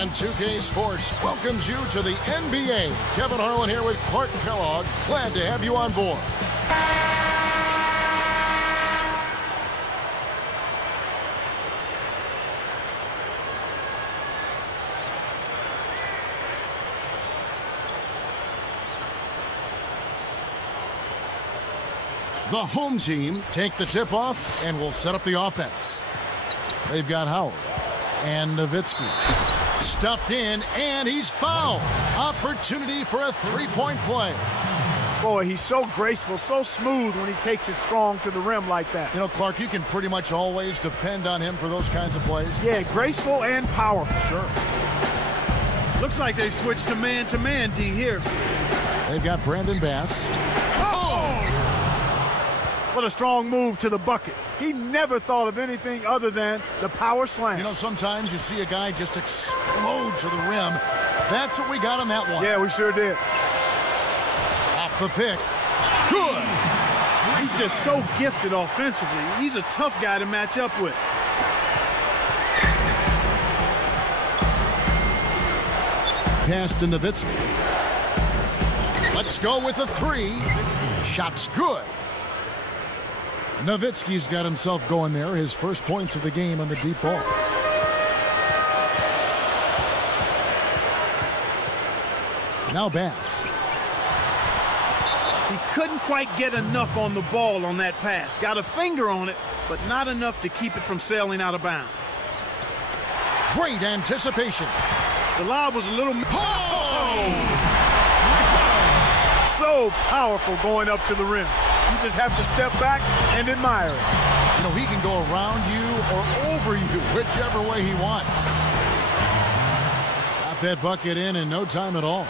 And 2K Sports welcomes you to the NBA. Kevin Harlan here with Clark Kellogg. Glad to have you on board. The home team take the tip-off and will set up the offense. They've got Howard and Nowitzki. Stuffed in, and he's fouled. Opportunity for a three-point play. Boy, he's so graceful, so smooth when he takes it strong to the rim like that. You know, Clark, you can pretty much always depend on him for those kinds of plays. Yeah, graceful and powerful. Sure. Looks like they switched to man-to-man, D, here. They've got Brandon Bass. What a strong move to the bucket. He never thought of anything other than the power slam. You know, sometimes you see a guy just explode to the rim. That's what we got on that one. Yeah, we sure did. Off the pick. Good. He's just so gifted offensively. He's a tough guy to match up with. Pass to Nowitzki. Let's go with a three. Shot's good. Nowitzki's got himself going there. His first points of the game on the deep ball. Now Bass. He couldn't quite get enough on the ball on that pass. Got a finger on it, but not enough to keep it from sailing out of bounds. Great anticipation. The lob was a little... So powerful going up to the rim. You just have to step back and admire it. You know, he can go around you or over you, whichever way he wants. Got that bucket in no time at all.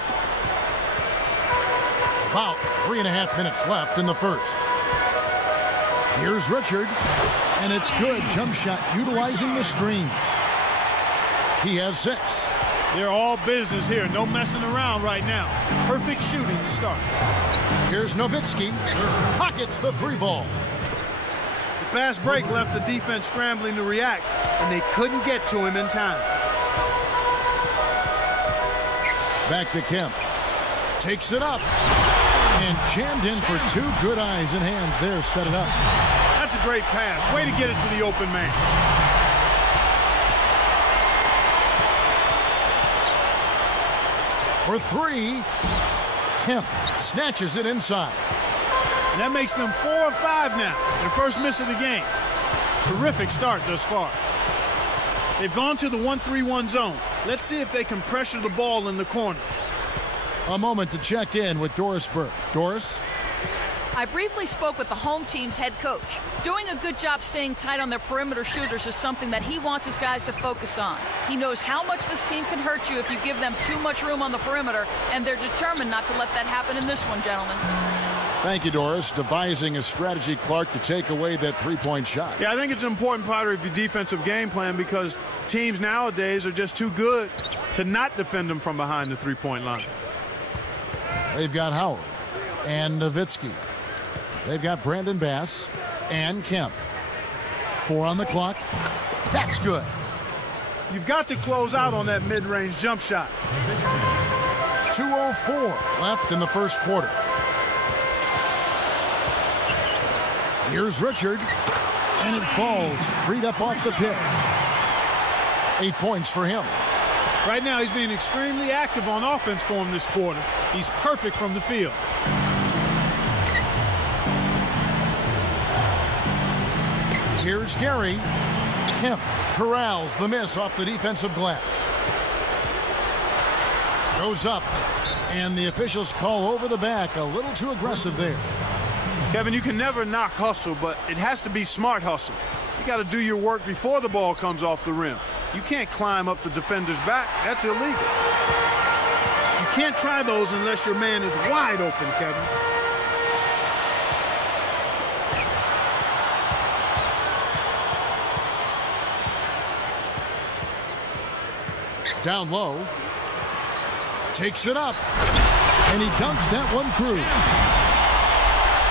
About 3.5 minutes left in the first. Here's Richard, and it's good. Jump shot utilizing the screen. He has 6. They're all business here. No messing around right now. Perfect shooting to start. Here's Nowitzki. Pockets the 3-ball. The fast break left the defense scrambling to react, and they couldn't get to him in time. Back to Kemp. Takes it up. And jammed in for 2 good eyes and hands there. Set it up. That's a great pass. Way to get it to the open man. For 3, Kemp snatches it inside. And that makes them 4 or 5 now. Their first miss of the game. Terrific start thus far. They've gone to the 1-3-1 zone. Let's see if they can pressure the ball in the corner. A moment to check in with Doris Burke. Doris? I briefly spoke with the home team's head coach. Doing a good job staying tight on their perimeter shooters is something that he wants his guys to focus on. He knows how much this team can hurt you if you give them too much room on the perimeter, and they're determined not to let that happen in this one, gentlemen. Thank you, Doris. Devising a strategy, Clark, to take away that 3-point shot. Yeah, I think it's an important part of your defensive game plan because teams nowadays are just too good to not defend them from behind the 3-point line. They've got Howard and Nowitzki. They've got Brandon Bass and Kemp. 4 on the clock. That's good. You've got to close out on that mid-range jump shot. 2:04 left in the first quarter. Here's Richard, and it falls freed up off the pick. 8 points for him. Right now, he's being extremely active on offense for him this quarter. He's perfect from the field. Here's Gary. Kemp corrals the miss off the defensive glass. Goes up, and the officials call over the back. A little too aggressive there. Kevin, you can never knock hustle, but it has to be smart hustle. You got to do your work before the ball comes off the rim. You can't climb up the defender's back. That's illegal. You can't try those unless your man is wide open, Kevin. Down low. Takes it up. And he dunks that one through.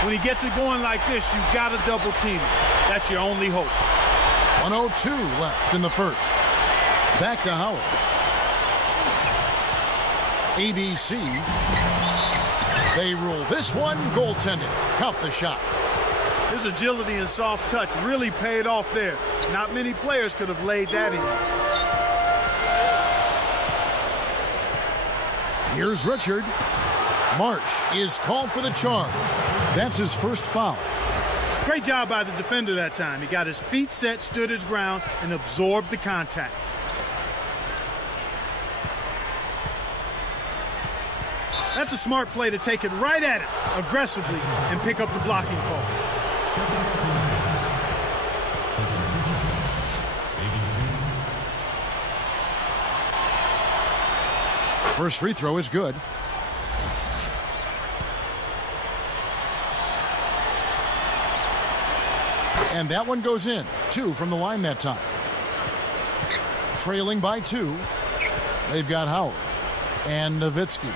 When he gets it going like this, you've got to double team it. That's your only hope. 1:02 left in the first. Back to Howard. ABC. They rule this one goaltending. Count the shot. His agility and soft touch really paid off there. Not many players could have laid that in. Here's Richard. Marsh is called for the charge. That's his first foul. Great job by the defender that time. He got his feet set, stood his ground, and absorbed the contact. That's a smart play to take it right at it aggressively and pick up the blocking call. First free throw is good. And that one goes in. 2 from the line that time. Trailing by 2. They've got Howard and Nowitzki.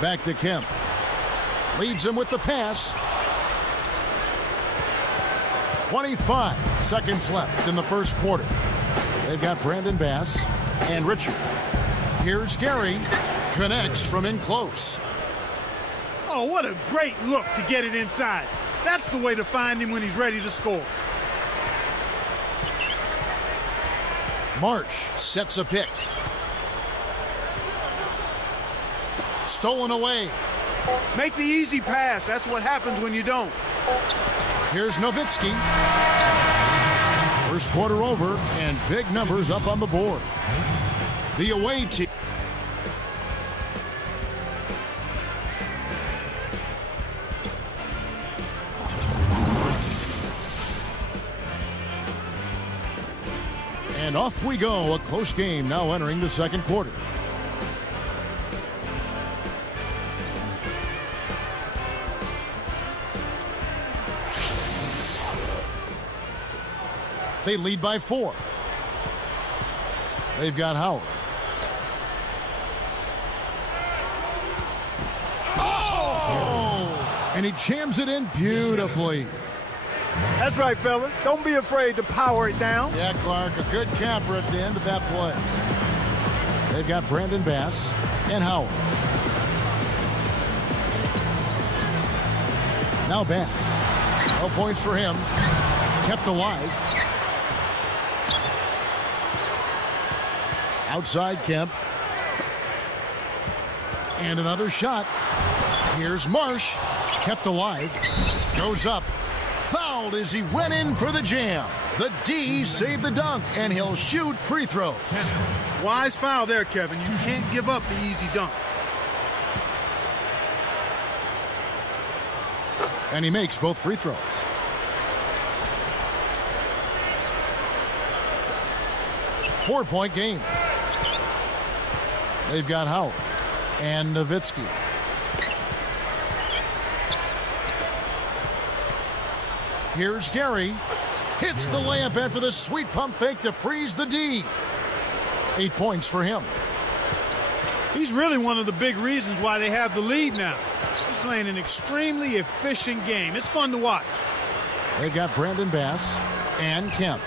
Back to Kemp. Leads him with the pass. 25 seconds left in the first quarter. They've got Brandon Bass and Richard. Here's Gary. Connects from in close. Oh, what a great look to get it inside. That's the way to find him when he's ready to score. Marsh sets a pick. Stolen away. Make the easy pass. That's what happens when you don't. Here's Nowitzki. First quarter over, and big numbers up on the board. The away team. And off we go. A close game now entering the second quarter. They lead by 4. They've got Howard. Oh! And he jams it in beautifully. That's right, fella. Don't be afraid to power it down. Yeah, Clark, a good capper at the end of that play. They've got Brandon Bass and Howard. Now Bass. No points for him. Kept alive. Outside Kemp. And another shot. Here's Marsh. Kept alive. Goes up. Fouled as he went in for the jam. The D saved the dunk, and he'll shoot free throws. Wise foul there, Kevin. You can't give up the easy dunk. And he makes both free throws. Four-point game. They've got Howard and Nowitzki. Here's Gary. Hits the layup after the sweet pump fake to freeze the D. 8 points for him. He's really one of the big reasons why they have the lead now. He's playing an extremely efficient game. It's fun to watch. They've got Brandon Bass and Kemp.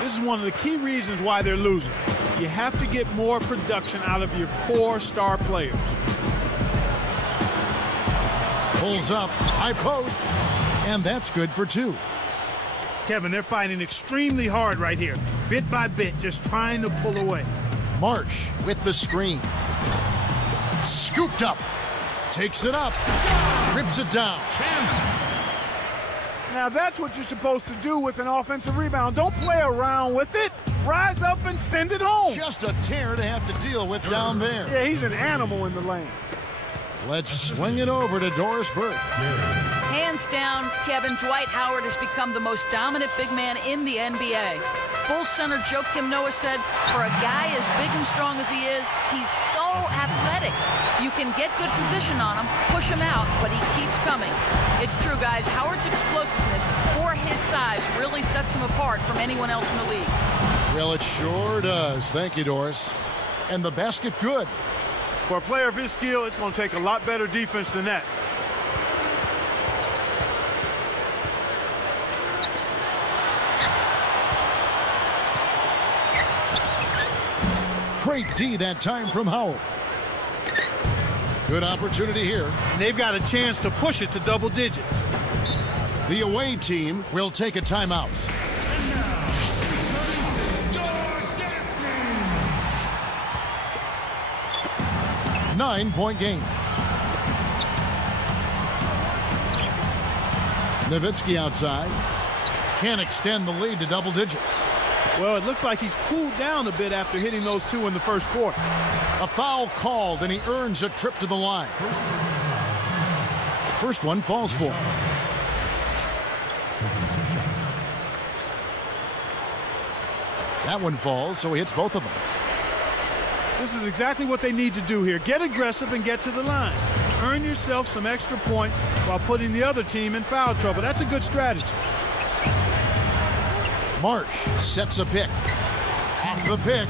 This is one of the key reasons why they're losing. You have to get more production out of your core star players. Pulls up, high post, and that's good for 2. Kevin, they're fighting extremely hard right here. Bit by bit, just trying to pull away. Marsh with the screen. Scooped up. Takes it up. Rips it down. Now that's what you're supposed to do with an offensive rebound. Don't play around with it. Rise up and send it home. Just a tear to have to deal with down there. Yeah, he's an animal in the lane. Let's swing it over to Doris Burke. Hands down, Kevin, Dwight Howard has become the most dominant big man in the NBA. Bulls center Joakim Noah said, for a guy as big and strong as he is, he's so athletic. You can get good position on him, push him out, but he keeps coming. It's true, guys. Howard's explosiveness for his size really sets him apart from anyone else in the league. Well, it sure does. Thank you, Doris. And the basket good. For a player of his skill, it's going to take a lot better defense than that. Great D that time from Howard. Good opportunity here. And they've got a chance to push it to double digits. The away team will take a timeout. 9-point game. Nowitzki outside. Can't extend the lead to double digits. Well, it looks like he's cooled down a bit after hitting those two in the first quarter. A foul called, and he earns a trip to the line. First one falls for him. That one falls, so he hits both of them. This is exactly what they need to do here. Get aggressive and get to the line. Earn yourself some extra points while putting the other team in foul trouble. That's a good strategy. Marsh sets a pick. Off the pick.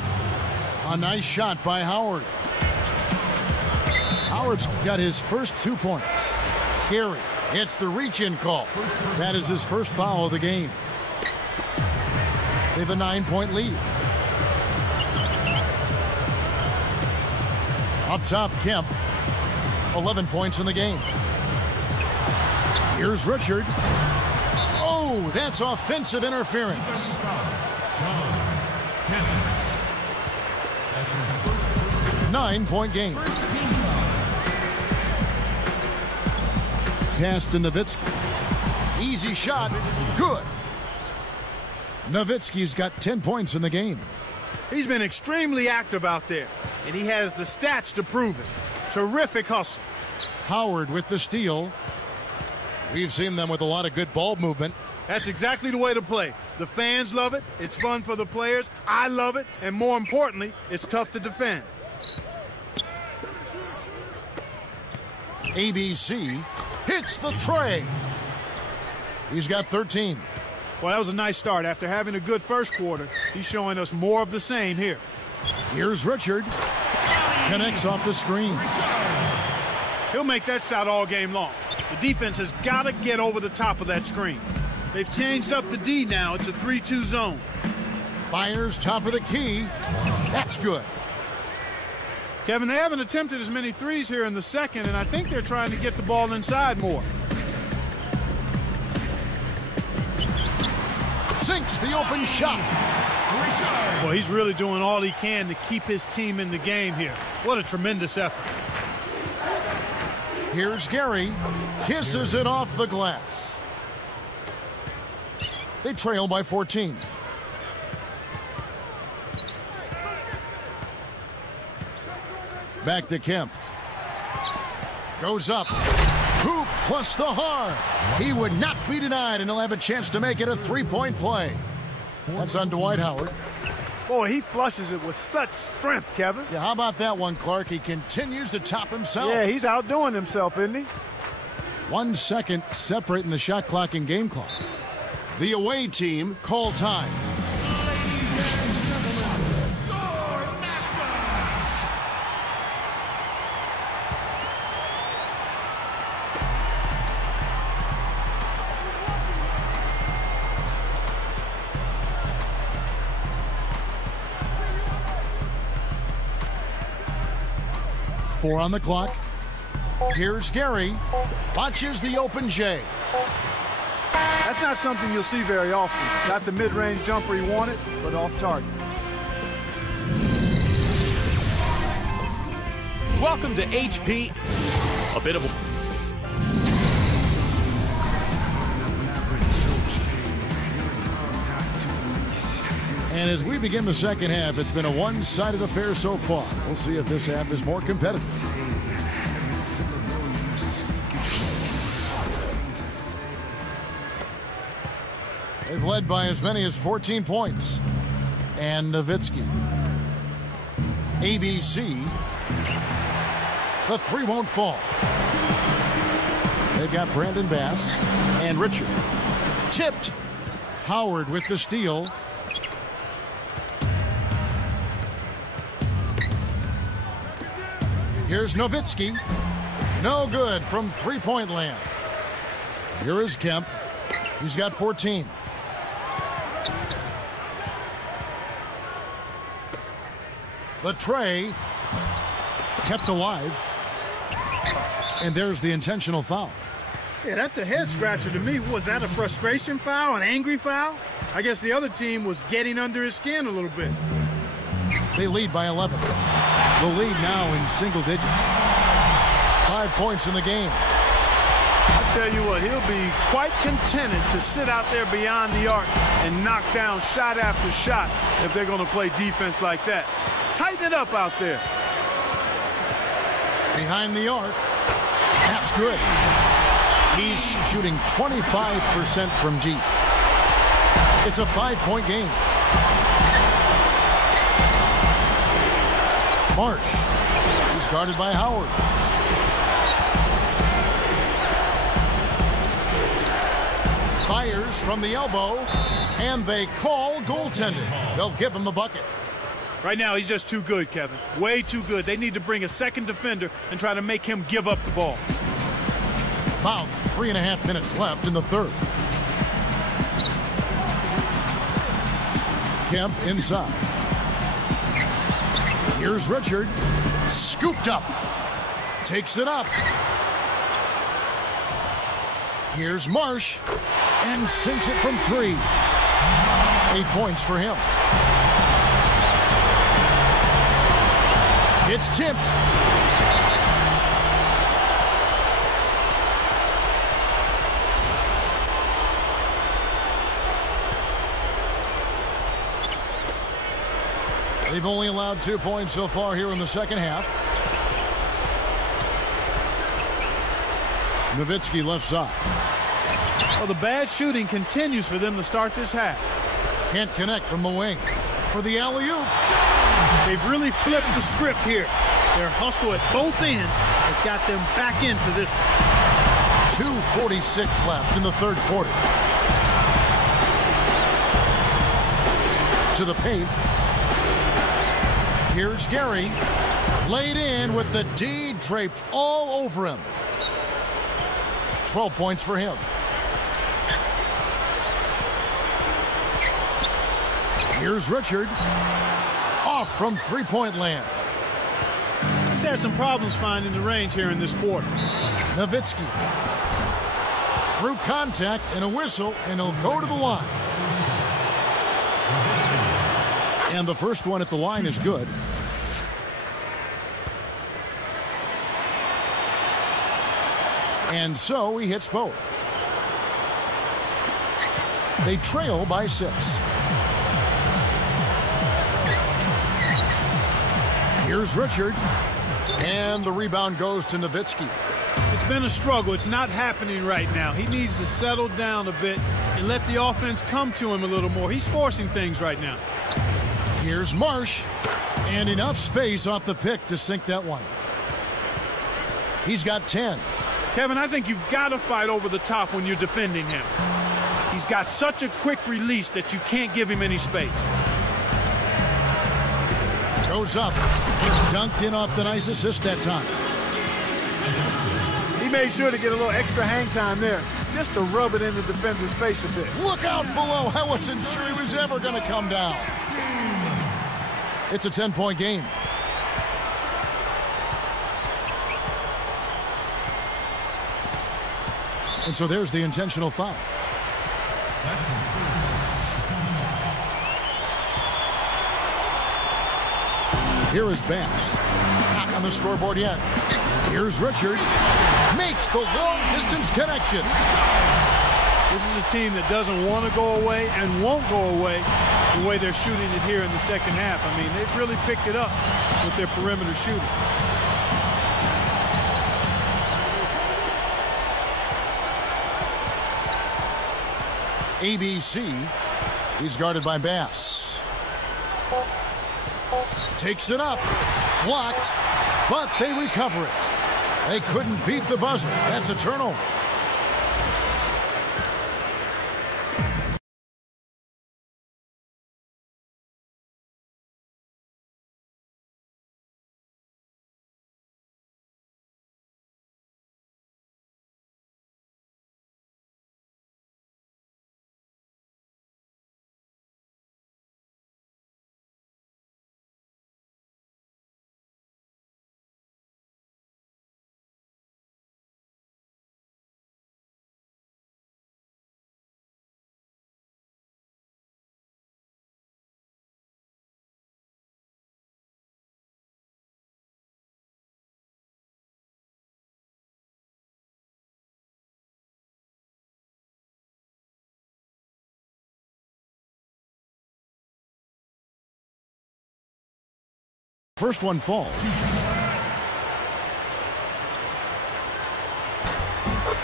A nice shot by Howard. Howard's got his first 2 points. Gary hits the reach-in call. That is his first foul of the game. They have a 9-point lead. Up top, Kemp. 11 points in the game. Here's Richard. Oh, that's offensive interference. 9-point game. Pass to Nowitzki. Easy shot. Good. Nowitzki's got 10 points in the game. He's been extremely active out there, and he has the stats to prove it. Terrific hustle. Howard with the steal. We've seen them with a lot of good ball movement. That's exactly the way to play. The fans love it. It's fun for the players. I love it. And more importantly, it's tough to defend. ABC hits the tray. He's got 13. Well, that was a nice start. After having a good first quarter, he's showing us more of the same here. Here's Richard. Connects off the screen. He'll make that shot all game long. The defense has got to get over the top of that screen. They've changed up the D now. It's a 3-2 zone. Fires top of the key. That's good. Kevin, they haven't attempted as many threes here in the second, and I think they're trying to get the ball inside more. Sinks the open shot. Well, he's really doing all he can to keep his team in the game here. What a tremendous effort. Here's Gary. Kisses it off the glass. They trail by 14. Back to Kemp. Goes up. Hoop plus the hard. He would not be denied, and he'll have a chance to make it a three-point play. That's on Dwight Howard. Boy, he flushes it with such strength, Kevin. Yeah, how about that one, Clark? He continues to top himself. Yeah, he's outdoing himself, isn't he? 1 second separating the shot clock and game clock. The away team call time. Four on the clock. Here's Gary. Watches the open J. That's not something you'll see very often. Got the mid-range jumper he wanted, but off target. Welcome to HP. A bit of a... And as we begin the second half, it's been a one-sided affair so far. We'll see if this half is more competitive. They've led by as many as 14 points. And Nowitzki. ABC. The three won't fall. They've got Brandon Bass and Richard. Tipped. Howard with the steal. Here's Nowitzki. No good from three-point land. Here is Kemp. He's got 14. The tray kept alive. And there's the intentional foul. Yeah, that's a head scratcher to me. Was that a frustration foul, an angry foul? I guess the other team was getting under his skin a little bit. They lead by 11. The lead now in single digits. 5 points in the game. I tell you what, he'll be quite contented to sit out there beyond the arc and knock down shot after shot if they're going to play defense like that. Tighten it up out there. Behind the arc. That's good. He's shooting 25% from deep. It's a 5-point game. Marsh. He's guarded by Howard. Fires from the elbow, and they call goaltending. They'll give him the bucket. Right now, he's just too good, Kevin. Way too good. They need to bring a second defender and try to make him give up the ball. About 3.5 minutes left in the third. Kemp inside. Here's Richard. Scooped up. Takes it up. Here's Marsh. And sinks it from 3. 8 points for him. It's tipped. They've only allowed 2 points so far here in the second half. Nowitzki left side. Well, the bad shooting continues for them to start this half. Can't connect from the wing. For the alley-oop. They've really flipped the script here. Their hustle at both ends has got them back into this. 2:46 left in the third quarter. To the paint. Here's Gary. Laid in with the D draped all over him. 12 points for him. Here's Richard. Off from three-point land. He's had some problems finding the range here in this quarter. Nowitzki. Through contact and a whistle, and he'll go to the line. And the first one at the line is good. And so he hits both. They trail by 6. Here's Richard. And the rebound goes to Nowitzki. It's been a struggle. It's not happening right now. He needs to settle down a bit and let the offense come to him a little more. He's forcing things right now. Here's Marsh. And enough space off the pick to sink that one. He's got 10. Kevin, I think you've got to fight over the top when you're defending him. He's got such a quick release that you can't give him any space. Goes up. Dunked in off the nice assist that time. He made sure to get a little extra hang time there, just to rub it in the defender's face a bit. Look out below. I wasn't sure he was ever going to come down. It's a 10-point game. And so there's the intentional foul. Here is Bass. Not on the scoreboard yet. Here's Richard. Makes the long-distance connection. This is a team that doesn't want to go away and won't go away the way they're shooting it here in the second half. I mean, they've really picked it up with their perimeter shooting. ABC. He's guarded by Bass. Takes it up. Blocked. But they recover it. They couldn't beat the buzzer. That's a turnover. first one falls.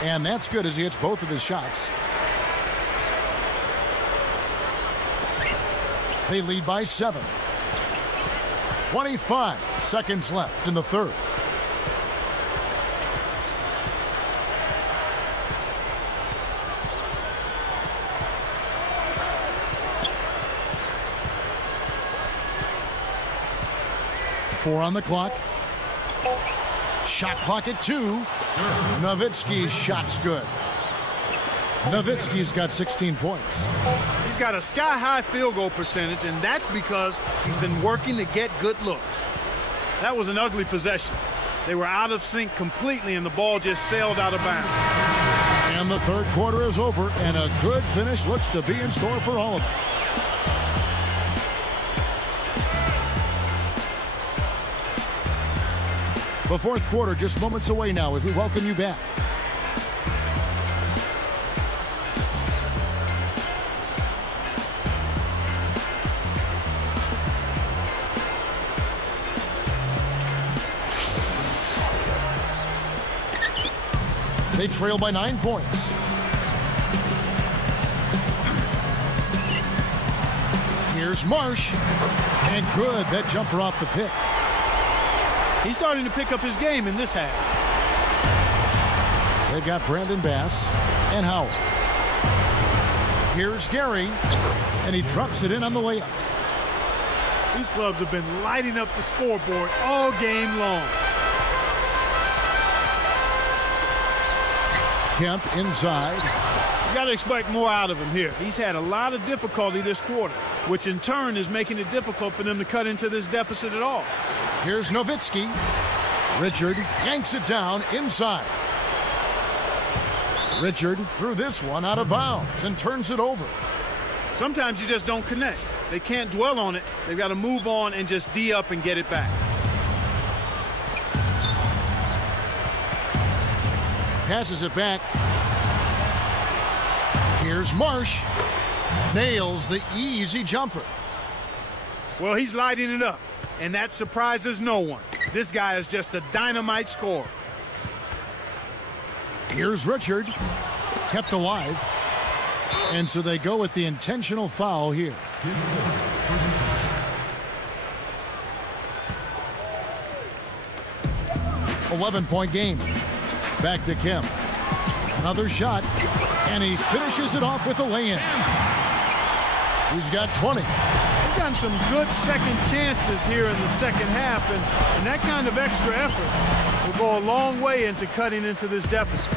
And that's good as he hits both of his shots. They lead by 7. 25 seconds left in the third. Four on the clock. Shot clock at 2. Nowitzki's shot's good. Nowitzki's got 16 points. He's got a sky-high field goal percentage, and that's because he's been working to get good looks. That was an ugly possession. They were out of sync completely, and the ball just sailed out of bounds. And the third quarter is over, and a good finish looks to be in store for all of them. The fourth quarter just moments away now as we welcome you back. They trail by 9 points. Here's Marsh. And good, that jumper off the pick. He's starting to pick up his game in this half. They've got Brandon Bass and Howard. Here's Gary, and he drops it in on the layup. These clubs have been lighting up the scoreboard all game long. Kemp inside. You got to expect more out of him here. He's had a lot of difficulty this quarter, which in turn is making it difficult for them to cut into this deficit at all. Here's Nowitzki. Richard yanks it down inside. Richard threw this one out of bounds and turns it over. Sometimes you just don't connect. They can't dwell on it. They've got to move on and just D up and get it back. Passes it back. Here's Marsh. Nails the easy jumper. Well, he's lighting it up, and that surprises no one. This guy is just a dynamite scorer. Here's Richard. Kept alive. And so they go with the intentional foul here. 11-point game. Back to Kemp. Another shot. And he finishes it off with a lay-in. He's got 20. They've gotten some good second chances here in the second half, and that kind of extra effort will go a long way into cutting into this deficit.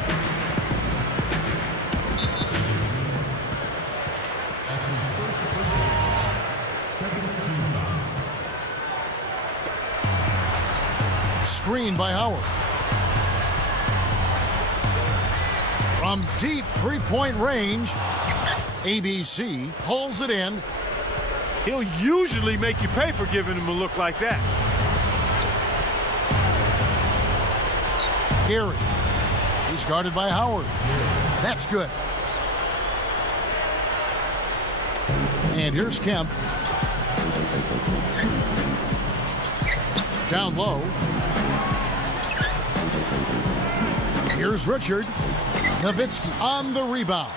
Screen by Howard. From deep three-point range, ABC holds it in. He'll usually make you pay for giving him a look like that. Gary. He's guarded by Howard. That's good. And here's Kemp. Down low. Here's Richard. Nowitzki on the rebound.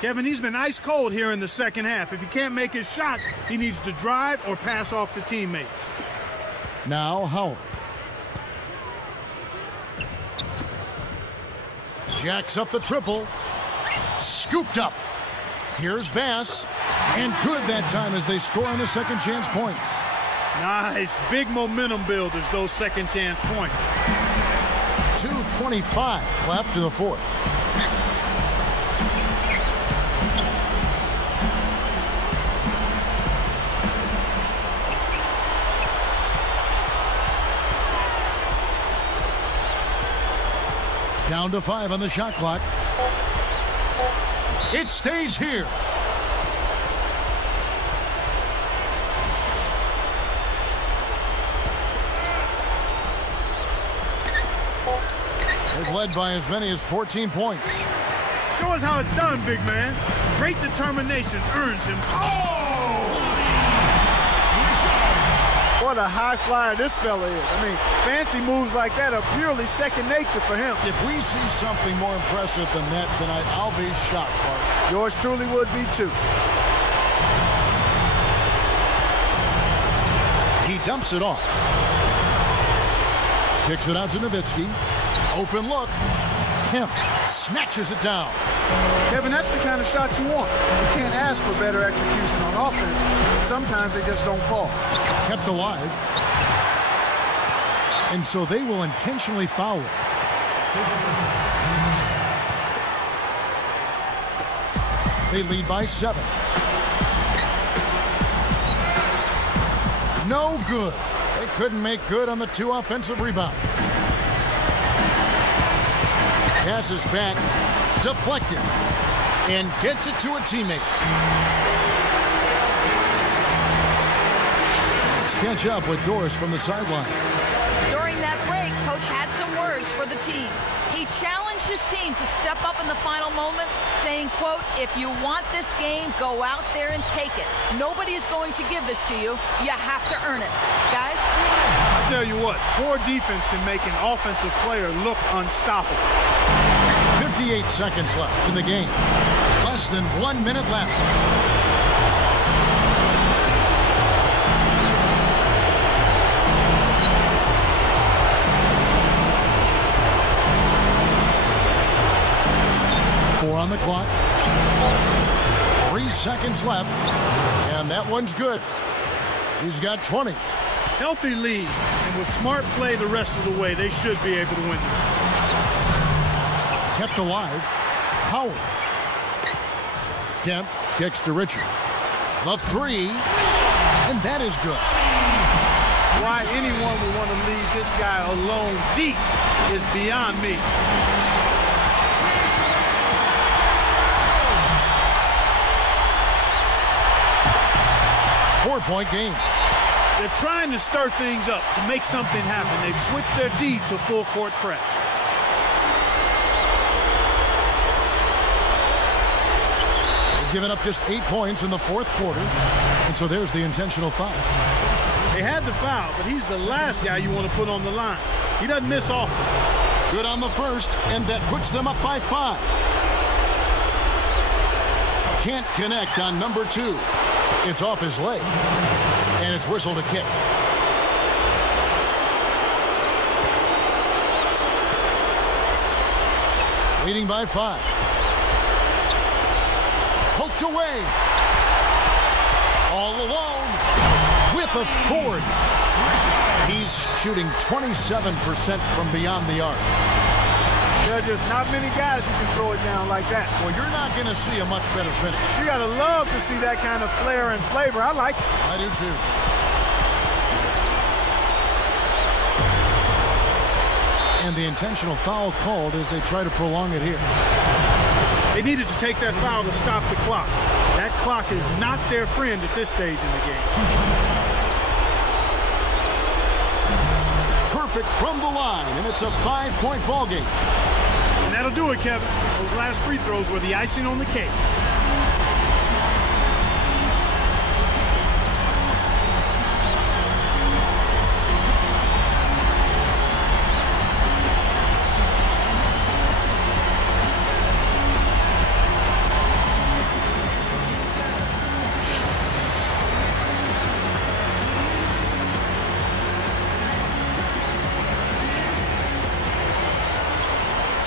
Kevin, he's been ice cold here in the second half. If he can't make his shots, he needs to drive or pass off the teammates. Now Howard. Jacks up the triple. Scooped up. Here's Bass. And good that time as they score on the second chance points. Nice. Big momentum builders, those second chance points. 2:25 left in the fourth. Down to 5 on the shot clock. It stays here. They've led by as many as 14 points. Show us how it's done, big man. Great determination earns him. Oh! What a high flyer this fella is. I mean, fancy moves like that are purely second nature for him. If we see something more impressive than that tonight, I'll be shocked, Bart. Yours truly would be, too. He dumps it off. Kicks it out to Nowitzki. Open look. Kemp snatches it down. Kevin, that's the kind of shot you want. You can't ask for better execution on offense, but sometimes they just don't fall. Kept alive. And so they will intentionally foul it. They lead by 7. No good. They couldn't make good on the 2 offensive rebounds. Passes back, deflected, and gets it to a teammate. Let's catch up with Doris from the sideline. During that break, Coach had some words for the team. He challenged his team to step up in the final moments, saying, quote, "If you want this game, go out there and take it. Nobody is going to give this to you. You have to earn it." Guys? I'll tell you what, poor defense can make an offensive player look unstoppable. 58 seconds left in the game. Less than 1 minute left. Four on the clock. 3 seconds left. And that one's good. He's got 20. Healthy lead, and with smart play the rest of the way, they should be able to win this. Kept alive. Howard. Kemp kicks to Richard. The 3. And that is good. Why anyone would want to leave this guy alone deep is beyond me. Four-point game. They're trying to stir things up to make something happen. They've switched their D to full court press. They've given up just 8 points in the fourth quarter. And so there's the intentional foul. They had the foul, but he's the last guy you want to put on the line. He doesn't miss often. Good on the first, and that puts them up by 5. Can't connect on number 2. It's off his leg, and it's whistled a kick. Leading by 5. Poked away. All alone with authority. He's shooting 27% from beyond the arc. There are just not many guys who can throw it down like that. Well, you're not going to see a much better finish. You got to love to see that kind of flair and flavor. I like it. I do too. And the intentional foul called as they try to prolong it here. They needed to take that foul to stop the clock. That clock is not their friend at this stage in the game. Perfect from the line, and it's a 5-point ball game. And that'll do it, Kevin. Those last free throws were the icing on the cake.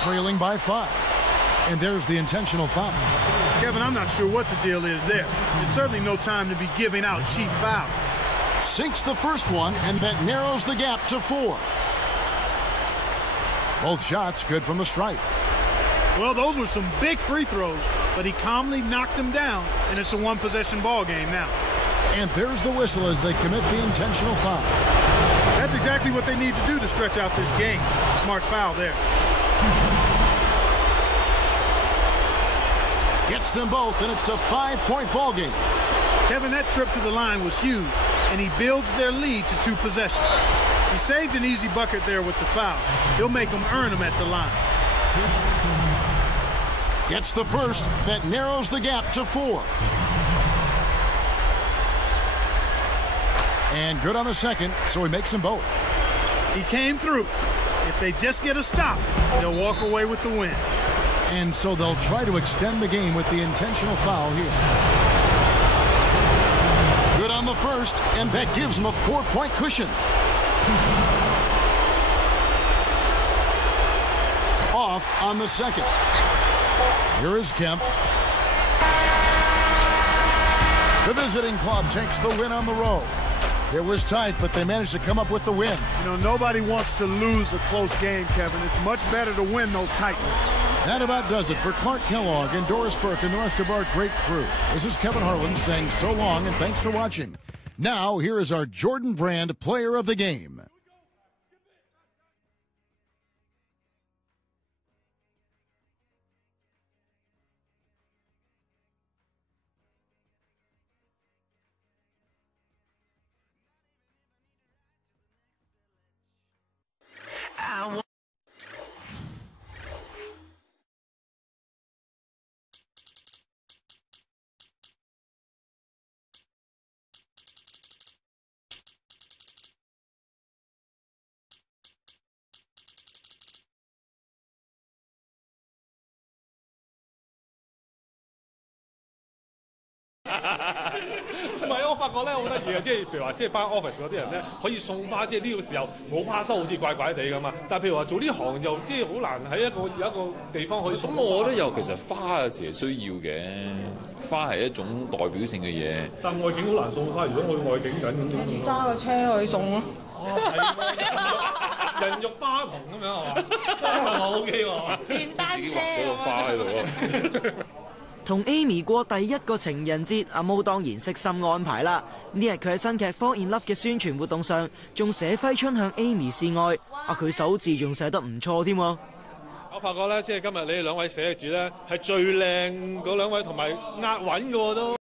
Trailing by 5. And there's the intentional foul. Kevin, I'm not sure what the deal is there. It's certainly no time to be giving out cheap fouls. Sinks the first one, and that narrows the gap to 4. Both shots good from the stripe. Well, those were some big free throws, but he calmly knocked them down, and it's a one-possession ball game now. And there's the whistle as they commit the intentional foul. That's exactly what they need to do to stretch out this game. Smart foul there. Gets them both, and it's a 5-point ball game. Kevin, that trip to the line was huge, and he builds their lead to 2 possessions. He saved an easy bucket there with the foul. He'll make them earn them at the line. Gets the first, that narrows the gap to 4. And good on the second, so he makes them both. He came through. If they just get a stop, they'll walk away with the win. And so they'll try to extend the game with the intentional foul here. Good on the first, and that gives them a 4-point cushion. Off on the second. Here is Kemp. The visiting club takes the win on the road. It was tight, but they managed to come up with the win. You know, nobody wants to lose a close game, Kevin. It's much better to win those tight ones. That about does it for Clark Kellogg and Doris Burke and the rest of our great crew. This is Kevin Harlan saying so long and thanks for watching. Now, here is our Jordan Brand Player of the Game.唔係，我發覺咧好得意啊！即係譬如話，即係翻 office 嗰啲人咧，可以送花，即係呢個時候冇花收，好似怪怪地咁嘛。但係譬如話做呢行又即係好難喺有一個地方可以送。咁我覺得其實花有時係需要嘅，花係一種代表性嘅嘢。但外景好難送花，如果我外景緊咁點？揸個車去送咯。係人肉花筒咁樣係嘛？O K 喎，電單車嗰個花喺度咯。同 Amy 過第一個情人節，阿毛當然悉心安排啦。呢日佢喺新劇《Fall in Love》嘅宣傳活動上，仲寫揮春向 Amy 示愛。佢手字仲寫得唔錯添喎。我發覺咧，即係今日你哋兩位寫嘅字咧係最靚嗰兩位，同埋押韻嘅喎都。